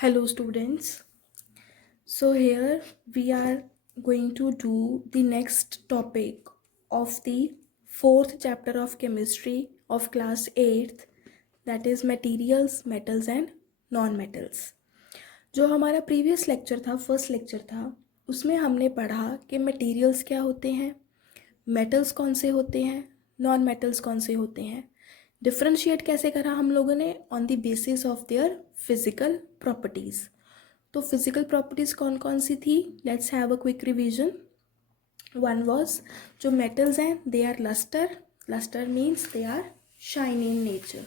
Hello students. So here we are going to do the next topic of the fourth chapter of chemistry of class 8th, that is materials, metals and non-metals. जो हमारा previous lecture था, first lecture था, उसमें हमने पढ़ा कि materials क्या होते हैं, मेटल्स कौन से होते हैं, नॉन मेटल्स कौन से होते हैं, डिफ्रेंशिएट कैसे करा हम लोगों ने on the basis of their physical properties. तो फिजिकल प्रॉपर्टीज़ कौन कौन सी थी, let's have a quick revision. One was जो मेटल्स हैं they are lustre. Lustre means they are shiny in nature.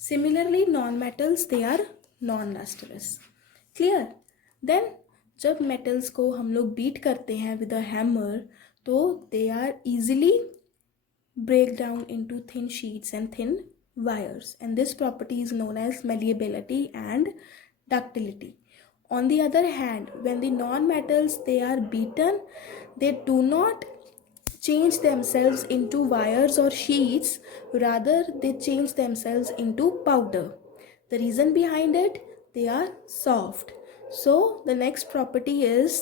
Similarly non metals they are non lustrous. Clear. Then जब metals को हम लोग बीट करते हैं विद अ हैमर तो they are easily break down into thin sheets and thin wires, and this property is known as malleability and ductility. On the other hand, when the non-metals they are beaten, they do not change themselves into wires or sheets, rather they change themselves into powder. The reason behind it, they are soft. So the next property is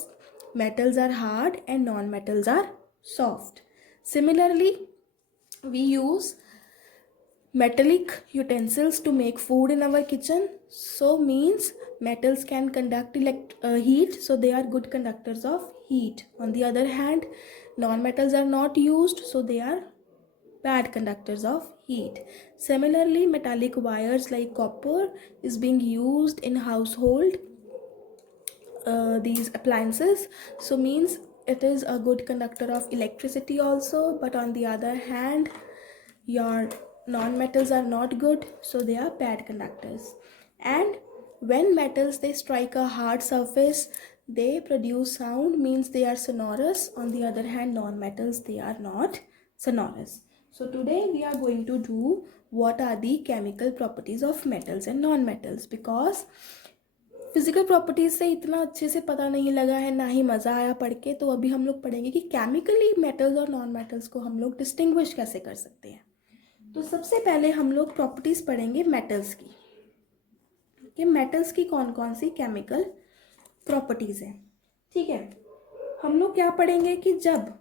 metals are hard and non-metals are soft. Similarly, we use metallic utensils to make food in our kitchen. So means metals can conduct heat, so they are good conductors of heat. On the other hand, non-metals are not used, so they are bad conductors of heat. Similarly, metallic wires like copper is being used in household these appliances, so means it is a good conductor of electricity also. But on the other hand, your non-metals are not good, so they are bad conductors. And when metals they strike a hard surface, they produce sound, means they are sonorous. On the other hand, non-metals they are not sonorous. So today we are going to do what are the chemical properties of metals and non-metals, because physical properties से इतना अच्छे से पता नहीं लगा है, ना ही मज़ा आया पढ़ के. तो अभी हम लोग पढ़ेंगे कि केमिकली मेटल्स और नॉन मेटल्स को हम लोग डिस्टिंग्विश कैसे कर सकते हैं. तो सबसे पहले हम लोग प्रॉपर्टीज पढ़ेंगे मेटल्स की, कि मेटल्स की कौन कौन सी केमिकल प्रॉपर्टीज हैं. ठीक है. हम लोग क्या पढ़ेंगे कि जब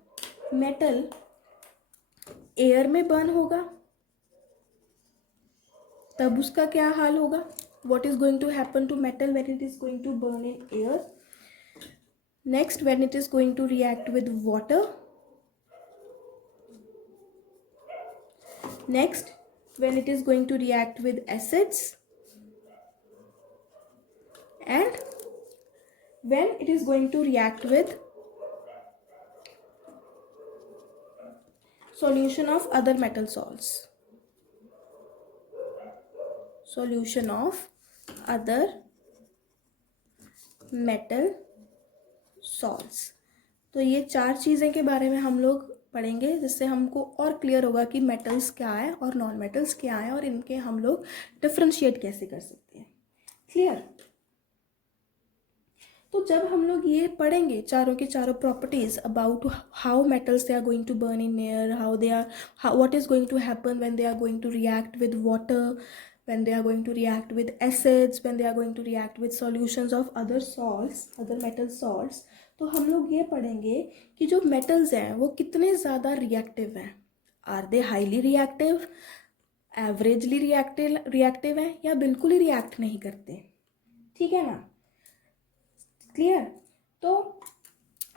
मेटल एयर में बर्न होगा तब उसका क्या हाल होगा. What is going to happen to metal when it is going to burn in air. Next, when it is going to react with water. Next, when it is going to react with acids. And when it is going to react with solution of other metal salts. Solution of other metal salts. तो ये चार चीज़ें के बारे में हम लोग पढ़ेंगे, जिससे हमको और क्लियर होगा कि मेटल्स क्या है और नॉन मेटल्स क्या है और इनके हम लोग डिफ्रेंशिएट कैसे कर सकते हैं. क्लियर. तो जब हम लोग ये पढ़ेंगे चारों के चारों properties about how metals they are going to burn in air, how they are, what is going to happen when they are going to react with water, when they are going to react with acids, when they are going to react with solutions of other salts, other metal salts. तो हम लोग ये पढ़ेंगे कि जो metals हैं वो कितने ज़्यादा रिएक्टिव हैं. Are they highly reactive, averagely reactive हैं, या बिल्कुल ही रिएक्ट नहीं करते. ठीक है ना. क्लियर. तो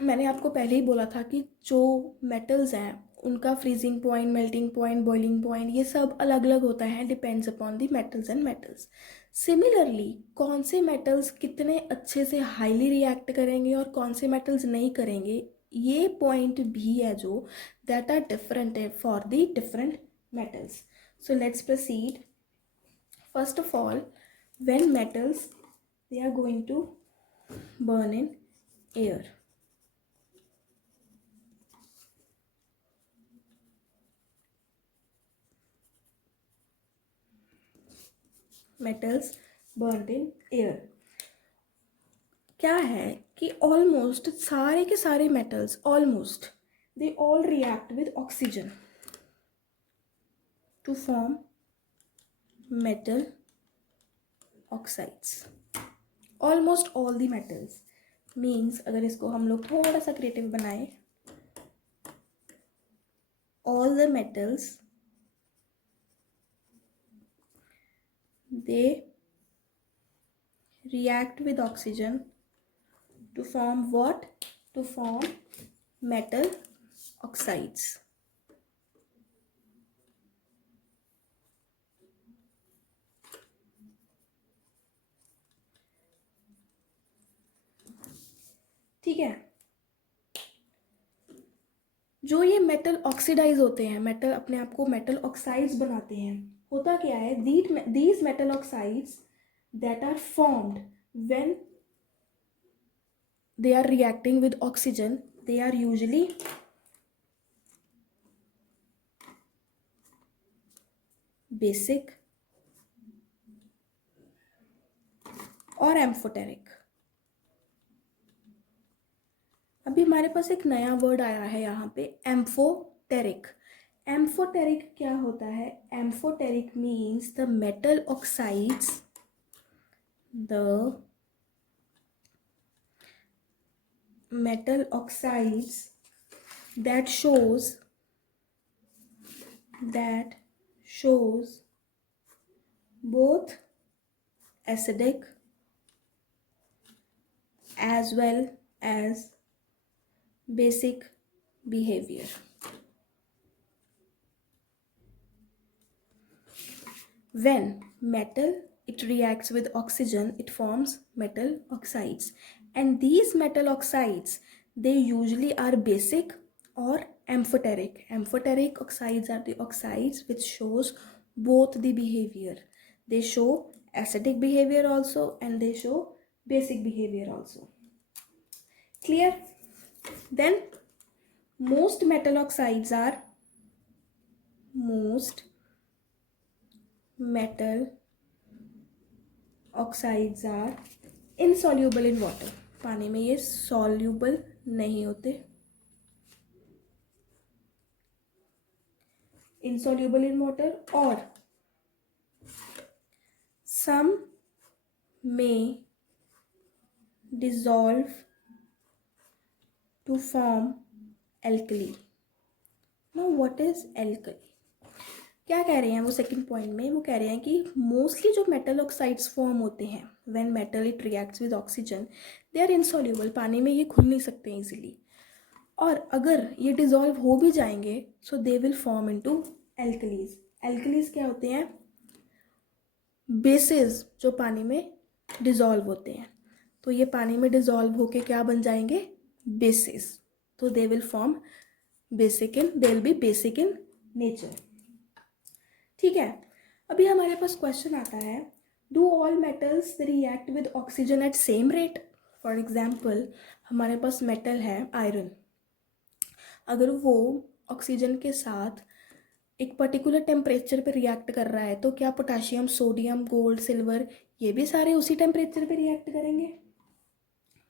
मैंने आपको पहले ही बोला था कि जो मेटल्स हैं उनका freezing point, melting point, boiling point ये सब अलग अलग होता है, depends upon the metals and metals. Similarly कौन से मेटल्स कितने अच्छे से हाईली रिएक्ट करेंगे और कौन से मेटल्स नहीं करेंगे, ये पॉइंट भी है जो दैट आर डिफरेंट है for the different metals. So let's proceed. First of all, when metals they are going to burn in air. Metals burned in air. क्या है कि ऑलमोस्ट सारे के सारे metals almost they all react with oxygen to form metal oxides. Almost all the metals means, अगर इसको हम लोग थोड़ा सा क्रिएटिव बनाए, all the metals they react with oxygen to form what? To form metal oxides. ठीक है, जो ये मेटल ऑक्सीडाइज होते हैं, मेटल अपने आप को मेटल ऑक्साइड्स बनाते हैं, होता क्या है, these metal oxides that are formed when they are reacting with oxygen, they are usually basic और एम्फोटेरिक। अभी हमारे पास एक नया वर्ड आया है यहाँ पे, एम्फोटेरिक। एम्फोटेरिक क्या होता है? Amphoteric means the metal oxides, the metal oxides that shows both acidic as well as basic behavior. When metal it reacts with oxygen, it forms metal oxides, and these metal oxides, they usually are basic or amphoteric. Amphoteric oxides are the oxides which shows both the behavior. They show acidic behavior also and they show basic behavior also. Clear? Then most metal oxides are insoluble in water. पानी में ये soluble नहीं होते, insoluble in water, और some may dissolve to form alkali. Now what is alkali? क्या कह रहे हैं वो सेकंड पॉइंट में? वो कह रहे हैं कि मोस्टली जो मेटल ऑक्साइड्स फॉर्म होते हैं when metal it reacts with oxygen, they are insoluble, पानी में ये घुल नहीं सकते हैं इजीली, और अगर ये डिजॉल्व हो भी जाएंगे so they will form into alkalis. Alkalis क्या होते हैं? बेसिस जो पानी में डिजॉल्व होते हैं, तो ये पानी में डिजॉल्व होके क्या बन जाएंगे? बेसिस। तो they will form basic in, they will be basic in nature. ठीक है, अभी हमारे पास क्वेश्चन आता है, do all metals react with oxygen at same rate? For example हमारे पास मेटल है आयरन, अगर वो ऑक्सीजन के साथ एक पर्टिकुलर टेम्परेचर पे रिएक्ट कर रहा है, तो क्या पोटाशियम, सोडियम, गोल्ड, सिल्वर ये भी सारे उसी टेम्परेचर पे रिएक्ट करेंगे?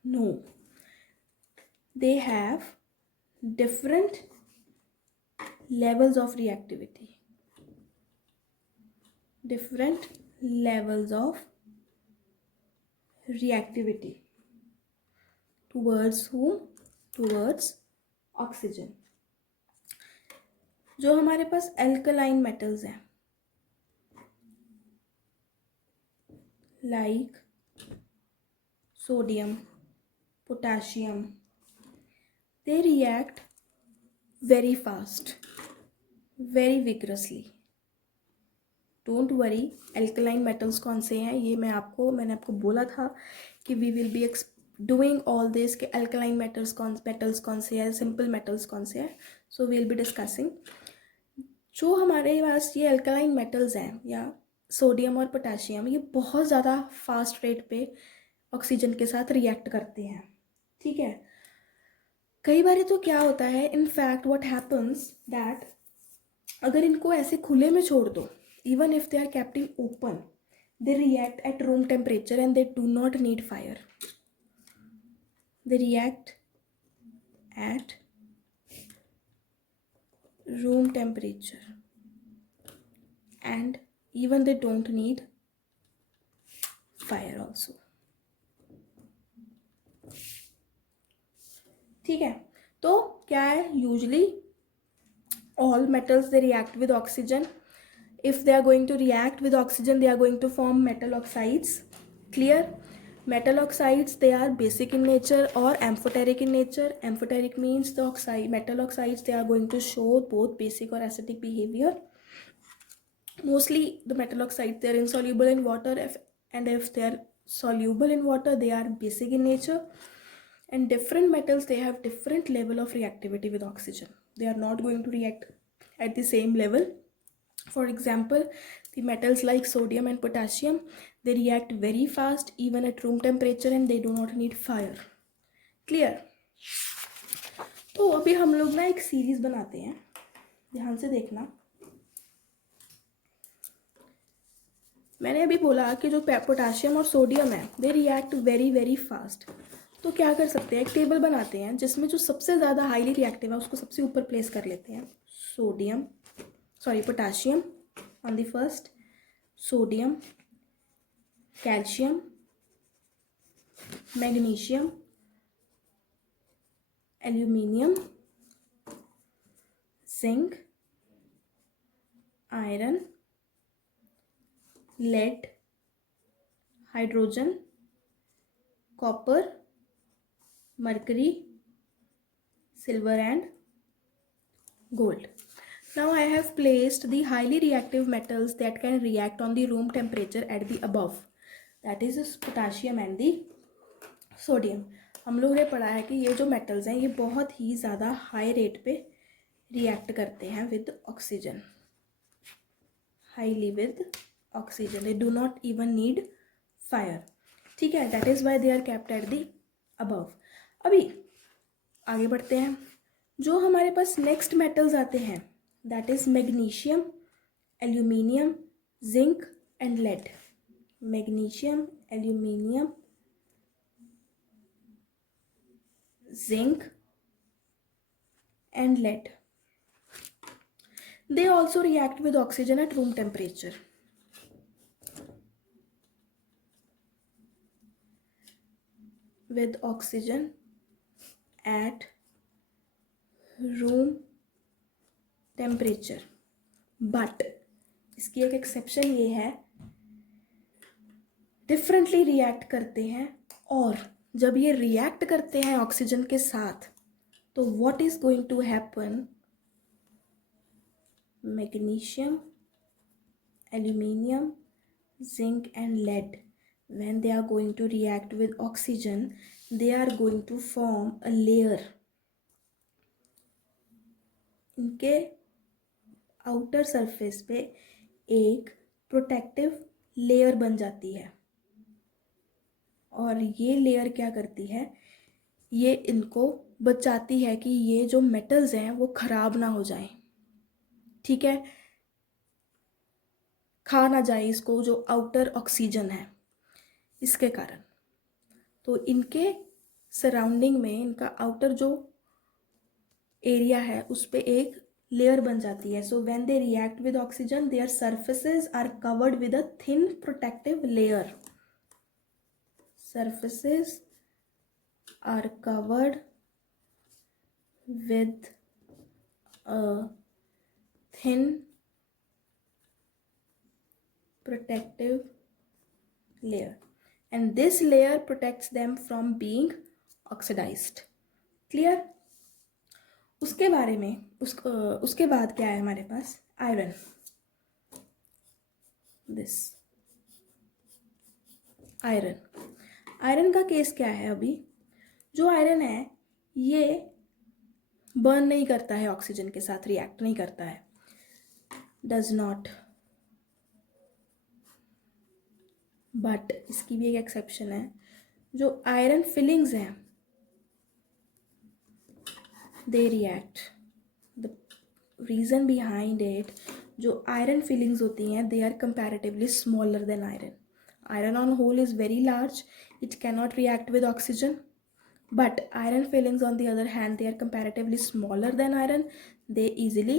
No, they have different levels of reactivity, different levels of reactivity towards whom? Towards oxygen. जो हमारे पास alkaline metals हैं like sodium, potassium, they react very fast, very vigorously. Don't worry, alkaline metals कौन से हैं ये मैंने आपको बोला था कि we will be doing all this, कि एल्कलाइन मेटल्स कौन से हैं, सिंपल मेटल्स कौन से हैं, so we will be discussing. जो हमारे पास ये एल्कलाइन मेटल्स हैं या सोडियम और पोटेशियम, ये बहुत ज़्यादा फास्ट रेट पे ऑक्सीजन के साथ रिएक्ट करते हैं। ठीक है, कई बार तो क्या होता है, इनफैक्ट व्हाट हैपन्स दैट अगर इनको ऐसे खुले में छोड़ दो, even if they are kept in open, they react at room temperature and they do not need fire. They react at room temperature and even they don't need fire also. ठीक है, तो क्या है, usually all metals they react with oxygen. If they are going to react with oxygen, they are going to form metal oxides. Clear? Metal oxides, they are basic in nature or amphoteric in nature. Amphoteric means the oxide metal oxides, they are going to show both basic or acidic behavior. Mostly the metal oxides, they are insoluble in water, and if they are soluble in water, they are basic in nature. And different metals, they have different level of reactivity with oxygen. They are not going to react at the same level. For example, the metals like sodium and potassium, they react very fast even at room temperature, and they do not need fire. Clear? तो अभी हम लोग ना एक series बनाते हैं, ध्यान से देखना। मैंने अभी बोला कि जो पोटाशियम और सोडियम है, they react very very fast. तो क्या कर सकते हैं, एक टेबल बनाते हैं जिसमें जो सबसे ज़्यादा हाईली रिएक्टिव है उसको सबसे ऊपर प्लेस कर लेते हैं। Potassium on the first, sodium, calcium, magnesium, aluminium, zinc, iron, lead, hydrogen, copper, mercury, silver and gold. Now I have placed the highly reactive metals that can react on the room temperature at the above, that is potassium and the sodium. हम लोग ने पढ़ा है कि ये जो metals हैं ये बहुत ही ज़्यादा हाई रेट पे रिएक्ट करते हैं with oxygen, highly with oxygen. They do not even need fire. ठीक है, that is why they are kept at the above. अभी आगे बढ़ते हैं। जो हमारे पास नेक्स्ट मेटल्स आते हैं, that is magnesium, aluminium, zinc and lead. Magnesium, aluminium, zinc and lead. They also react with oxygen at room temperature. With oxygen at room temperature, but इसकी एक एक्सेप्शन ये है, डिफरेंटली रिएक्ट करते हैं। और जब ये रिएक्ट करते हैं ऑक्सीजन के साथ, तो what is going to happen, magnesium, aluminium, zinc and lead, when they are going to react with oxygen, they are going to form a layer. इनके आउटर सरफेस पे एक प्रोटेक्टिव लेयर बन जाती है, और ये लेयर क्या करती है, ये इनको बचाती है कि ये जो मेटल्स हैं वो खराब ना हो जाएं, ठीक है, खा ना जाए इसको जो आउटर ऑक्सीजन है, इसके कारण। तो इनके सराउंडिंग में इनका आउटर जो एरिया है उस पे एक लेयर बन जाती है। So when they react with oxygen, their surfaces are covered with a thin protective layer. Surfaces are covered with a thin protective layer, and this layer protects them from being oxidized. Clear? उसके बारे में उसके बाद क्या है हमारे पास, iron. This iron का case क्या है, अभी जो आयरन है ये बर्न नहीं करता है, ऑक्सीजन के साथ रिएक्ट नहीं करता है, डज नॉट, बट इसकी भी एक एक्सेप्शन है। जो आयरन फिलिंग्स हैं they react. The reason behind it, जो आयरन फिलिंग्स होती हैं they are comparatively smaller than iron. Iron on whole is very large, it cannot react with oxygen, but iron fillings on the other hand, they are comparatively smaller than iron, they easily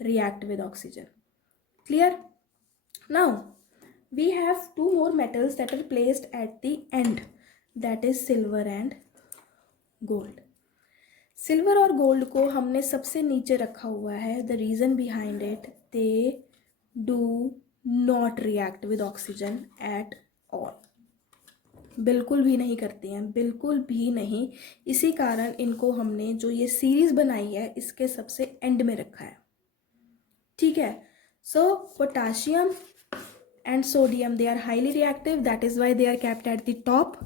react with oxygen. Clear? Now we have two more metals that are placed at the end, that is silver and gold. Silver और gold को हमने सबसे नीचे रखा हुआ है. The reason behind it, they do not react with oxygen at all. बिल्कुल भी नहीं करती हैं, बिल्कुल भी नहीं. इसी कारण इनको हमने जो ये सीरीज बनाई है इसके सबसे एंड में रखा है. ठीक है. सो potassium and sodium, they are highly reactive, that is why they are kept at the top.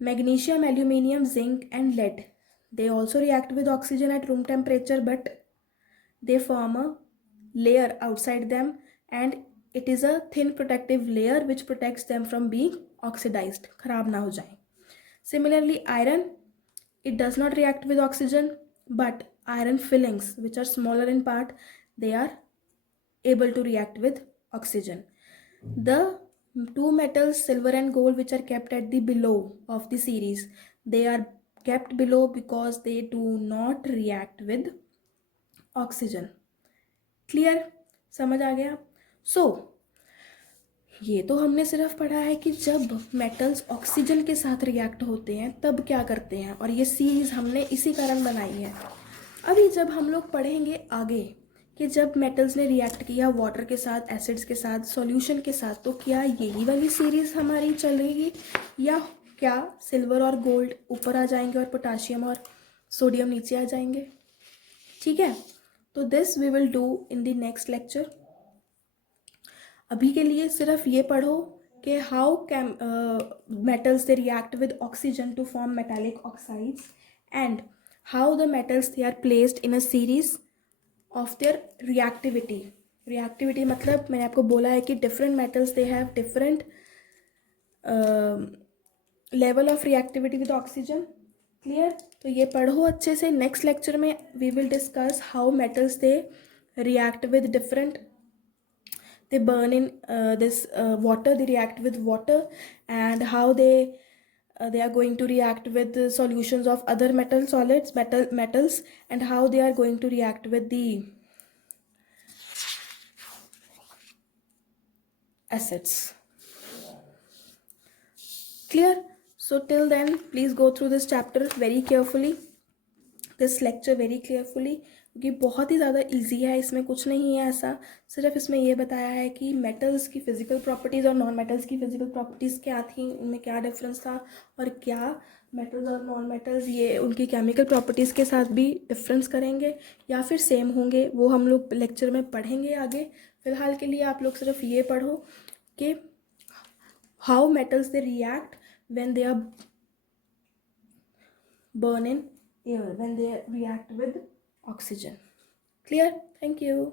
Magnesium, aluminium, zinc and lead, they also react with oxygen at room temperature, but they form a layer outside them, and it is a thin protective layer which protects them from being oxidized, खराब ना हो जाए. Similarly, iron, it does not react with oxygen, but iron fillings which are smaller in part, they are able to react with oxygen. The two metals, silver and gold, which are kept at the below of the series, they are kept below because they do not react with oxygen. Clear? समझ आ गया? So ये तो हमने सिर्फ पढ़ा है कि जब मेटल्स ऑक्सीजन के साथ रिएक्ट होते हैं तब क्या करते हैं, और ये सीरीज हमने इसी कारण बनाई है. अभी जब हम लोग पढ़ेंगे आगे कि जब मेटल्स ने रिएक्ट किया वाटर के साथ, एसिड्स के साथ, सॉल्यूशन के साथ, तो क्या यही वाली सीरीज हमारी चलेगी, या क्या सिल्वर और गोल्ड ऊपर आ जाएंगे और पोटाशियम और सोडियम नीचे आ जाएंगे. ठीक है. तो this we will do in the next lecture. अभी के लिए सिर्फ ये पढ़ो कि how metals they react with oxygen to form metallic oxides, and how the metals they are placed in a series of their reactivity. reactivity मतलब मैंने आपको बोला है कि different metals they have different level of reactivity with oxygen. Clear? तो ये पढ़ो अच्छे से. नेक्स्ट लेक्चर में we will discuss how metals they react with different, they burn in this water, they react with water, and how they are going to react with the solutions of other metal solids, metals, and how they are going to react with the acids. Clear? So till then, please go through this chapter very carefully, this lecture very carefully, क्योंकि बहुत ही ज़्यादा easy है. इसमें कुछ नहीं है ऐसा, सिर्फ इसमें ये बताया है कि मेटल्स की फिजिकल प्रॉपर्टीज़ और नॉन मेटल्स की फिजिकल प्रॉपर्टीज़ क्या थी, उनमें क्या डिफरेंस था, और क्या मेटल्स और नॉन मेटल्स ये उनकी केमिकल प्रॉपर्टीज़ के साथ भी डिफरेंस करेंगे या फिर सेम होंगे, वो हम लोग लेक्चर में पढ़ेंगे आगे. फ़िलहाल के लिए आप लोग सिर्फ ये पढ़ो कि how metals they react when they are burn in air, when they react with oxygen. Clear? Thank you.